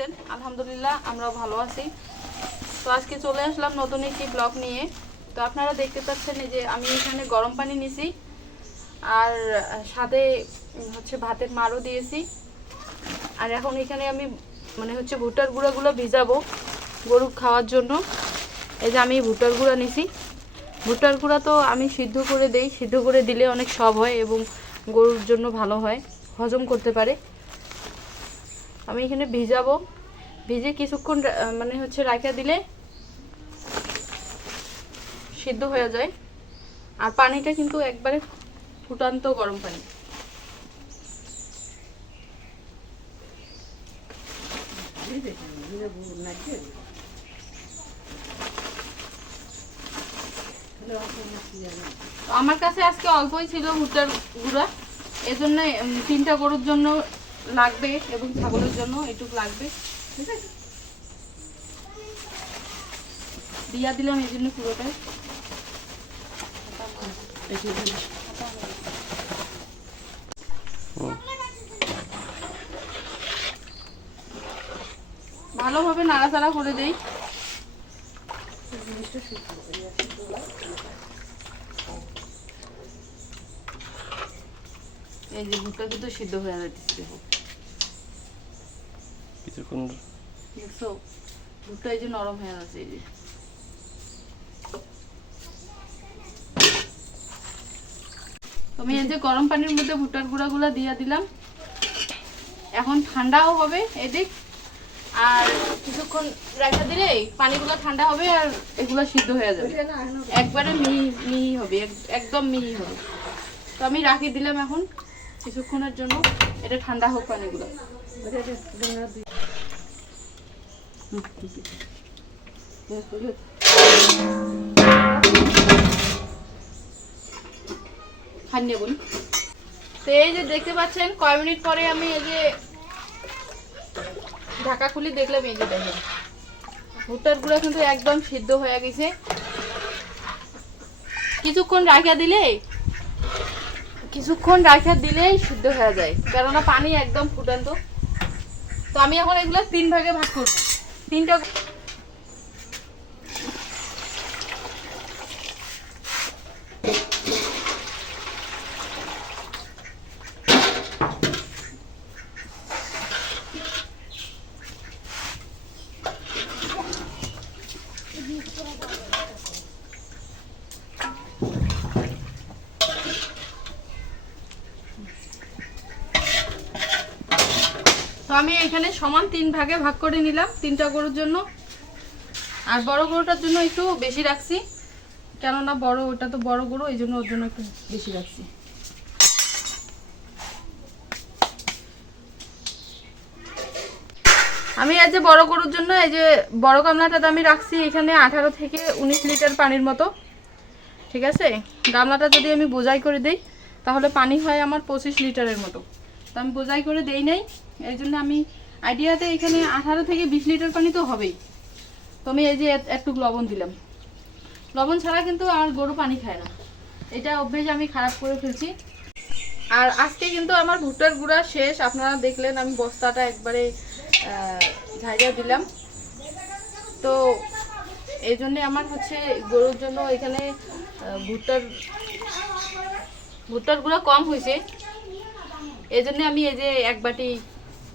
আছেন? আলহামদুলিল্লাহ, আমরাও ভালো আছি। তো আজকে চলে আসলাম নতুন একটি ব্লগ নিয়ে। তো আপনারা দেখতে পাচ্ছেন যে আমি এখানে গরম পানি নিছি, আর সাথে হচ্ছে ভাতের মারও দিয়েছি। আর এখন এখানে আমি মানে হচ্ছে ভুট্টার গুঁড়াগুলো ভিজাবো গরু খাওয়ার জন্য। এই যে আমি ভুট্টার গুঁড়া নিছি। ভুট্টার গুঁড়া তো আমি সিদ্ধ করে দেই। সিদ্ধ করে দিলে অনেক সব হয় এবং গরুর জন্য ভালো হয়। হজম করতে পারে। আমি এখানে ভিজাবো। ভিজে কিছুক্ষণ মানে হচ্ছে রাখা দিলে সিদ্ধ হয়ে যায়। আর পানিটা কিন্তু একবারে ফুটান্ত গরম পানি। আমার কাছে আজকে অল্পই ছিল ভুট্টার গুঁড়া। এজন্য তিনটা গরুর জন্য লাগবে এবং ছাগলের জন্য এটুকু লাগবে, ঠিক আছে? দিয়া দিলাম এই জন্য পুরোটাই। ভালোভাবে নাড়াচাড়া করে দেই। এই যে ভুট্টা কিন্তু সিদ্ধ হয়ে যাচ্ছে দেখো কিছুক্ষণ দেখছ? ভুট্টা এই যে নরম হয়ে আছে এই যে। আমি এই যে গরম পানির মধ্যে ভুট্টার গুঁড়াগুলো দিয়ে দিলাম। এখন ঠান্ডাও হবে এদিক। আর কিছুক্ষণ রাখা দিলে পানিগুলো ঠান্ডা হবে আর এগুলো সিদ্ধ হয়ে যাবে। একবারে মিহি মিহি হবে এক- একদম মিহি হবে। তো আমি রাখি দিলাম এখন। কিছুক্ষণের জন্য এটা ঠান্ডা হোক পানিগুলো। খান নেবুন তো এই যে দেখতে পাচ্ছেন, কয় মিনিট পরে আমি এই যে ঢাকা খুলি দেখলাম, এই যে দেখেন। ভুট্টার গুঁড়া কিন্তু একদম সিদ্ধ হয়ে গেছে। কিছুক্ষণ রাখা দিলে কিছুক্ষণ রাখা দিলেই সিদ্ধ হয়ে যায়, কেননা পানি একদম ফুটান্ত। তো আমি এখন এগুলো তিন ভাগে ভাগ করব। তিনটা আমি এখানে সমান তিন ভাগে ভাগ করে নিলাম তিনটা গরুর জন্য। আর বড় গরুটার জন্য একটু বেশি রাখছি, কেননা বড়, ওটা তো বড় গরু, এই জন্য ওর জন্য একটু বেশি রাখছি। আমি এই যে বড় গরুর জন্য, এই যে বড় গামলাটাতে আমি রাখছি এখানে আঠারো থেকে উনিশ লিটার পানির মতো। ঠিক আছে? গামলাটা যদি আমি বোঝাই করে দিই, তাহলে পানি হয় আমার পঁচিশ লিটারের মতো। তো আমি বোঝাই করে দেই নাই। এই জন্য আমি আইডিয়াতে এখানে আঠারো থেকে বিশ লিটার পানি তো হবেই। তো আমি এই যে একটু লবণ দিলাম। লবণ ছাড়া কিন্তু আর গরু পানি খায় না। এটা অভ্যেস আমি খারাপ করে ফেলছি। আর আজকে কিন্তু আমার ভুট্টার গুঁড়া শেষ। আপনারা দেখলেন আমি বস্তাটা একবারে ঝাড়িয়ে দিলাম। তো এই জন্যে আমার হচ্ছে গরুর জন্য এখানে ভুট্টার ভুট্টার গুঁড়া কম হয়েছে। এই জন্য আমি এই যে এক বাটি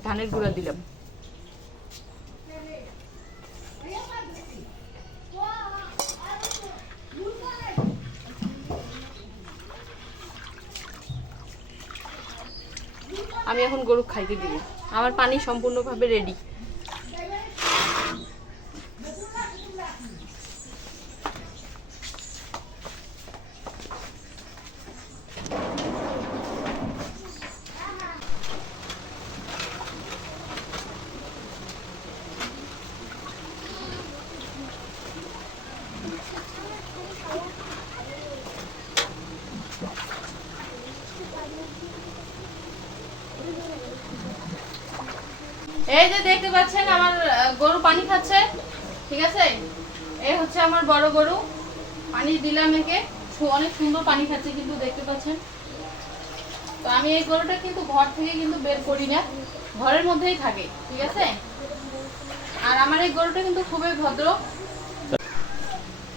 ধানের গুঁড়া দিলাম। আমি এখন গরু খাইতে দিলাম আমার পানি সম্পূর্ণভাবে রেডি এই যে দেখতে পাচ্ছেন আমার গরু পানি খাচ্ছে, ঠিক আছে? এই হচ্ছে আমার বড় গরু, পানি দিলাম একে। অনেক সুন্দর পানি খাচ্ছে কিন্তু দেখতে পাচ্ছেন। তো আমি এই গরুটা কিন্তু ঘর থেকে কিন্তু বের করি না, ঘরের মধ্যেই থাকে, ঠিক আছে? আর আমার এই গরুটা কিন্তু খুবই ভদ্র।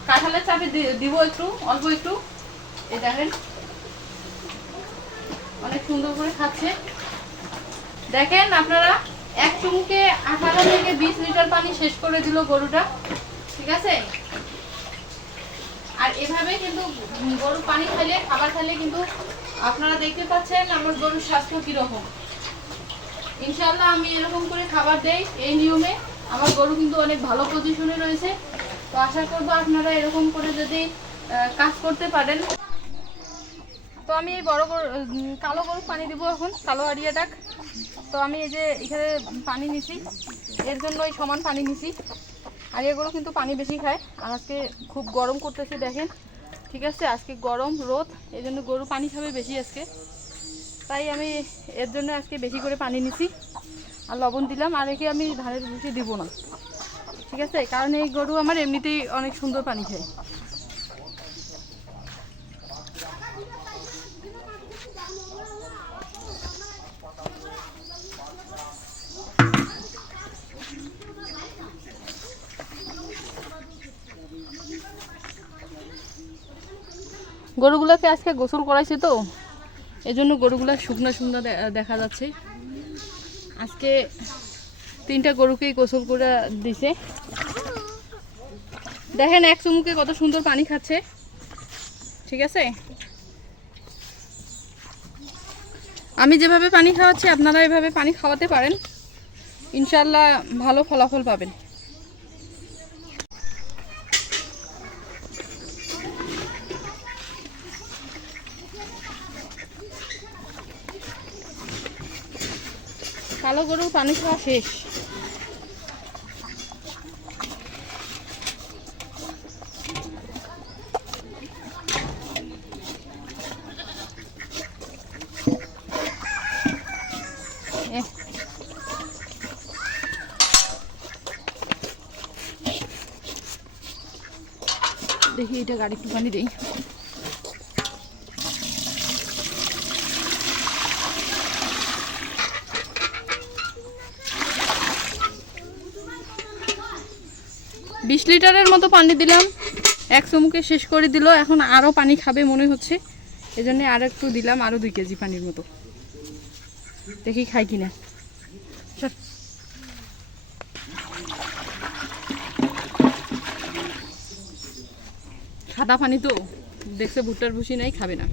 কাঁঠালের চাপে দিব একটু, অল্প একটু। এই দেখেন, অনেক সুন্দর করে খাচ্ছে। দেখেন আপনারা এক চুমুকে আঠারো থেকে বিশ লিটার পানি শেষ করে দিল গরুটা, ঠিক আছে? আর এভাবে কিন্তু গরু পানি খাইলে খাবার খাইলে কিন্তু আপনারা দেখতে পাচ্ছেন আমার গরুর স্বাস্থ্য কীরকম। ইনশাল্লাহ আমি এরকম করে খাবার দেই এই নিয়মে। আমার গরু কিন্তু অনেক ভালো পজিশনে রয়েছে। তো আশা করব আপনারা এরকম করে যদি কাজ করতে পারেন। তো আমি এই বড় কালো গরু পানি দিব এখন, কালো আড়িয়াটাক তো আমি এই যে এখানে পানি নিছি, এর জন্য এই সমান পানি নিছি। আড়িয়া গরু কিন্তু পানি বেশি খায়, আর আজকে খুব গরম করতেছে দেখেন। ঠিক আছে, আজকে গরম, রোদ, এই জন্য গরু পানি খাবে বেশি আজকে। তাই আমি এর জন্য আজকে বেশি করে পানি নিছি, আর লবণ দিলাম, আর একে আমি ধানের ভুষি দিব না। ঠিক আছে, কারণ এই গরু আমার এমনিতেই অনেক সুন্দর পানি খায়। গরুগুলোকে আজকে গোসল করাইছে তো এই জন্য গরুগুলো শুকনো দে- দেখা যাচ্ছে। আজকে তিনটা গরুকেই গোসল করে দিছে। দেখেন, এক চুমুকে কত সুন্দর পানি খাচ্ছে। ঠিক আছে? আমি যেভাবে পানি খাওয়াচ্ছি, আপনারা এভাবে পানি খাওয়াতে পারেন। ইনশাল্লাহ ভালো ফলাফল পাবেন। কালো গরুর পানি খাওয়া শেষ। দেখি এটা গাড়ি একটু পানি দেই বিশ লিটারের মতো পানি দিলাম। এক চুমুকে শেষ করে দিল। এখন আরও পানি খাবে মনে হচ্ছে। এজন্য আর একটু দিলাম আরও দুই কেজি পানির মতো। দেখি খাই কিনা। চল। সাদা পানি তো দেখছে ভুট্টার ভুসি নাই, খাবে না।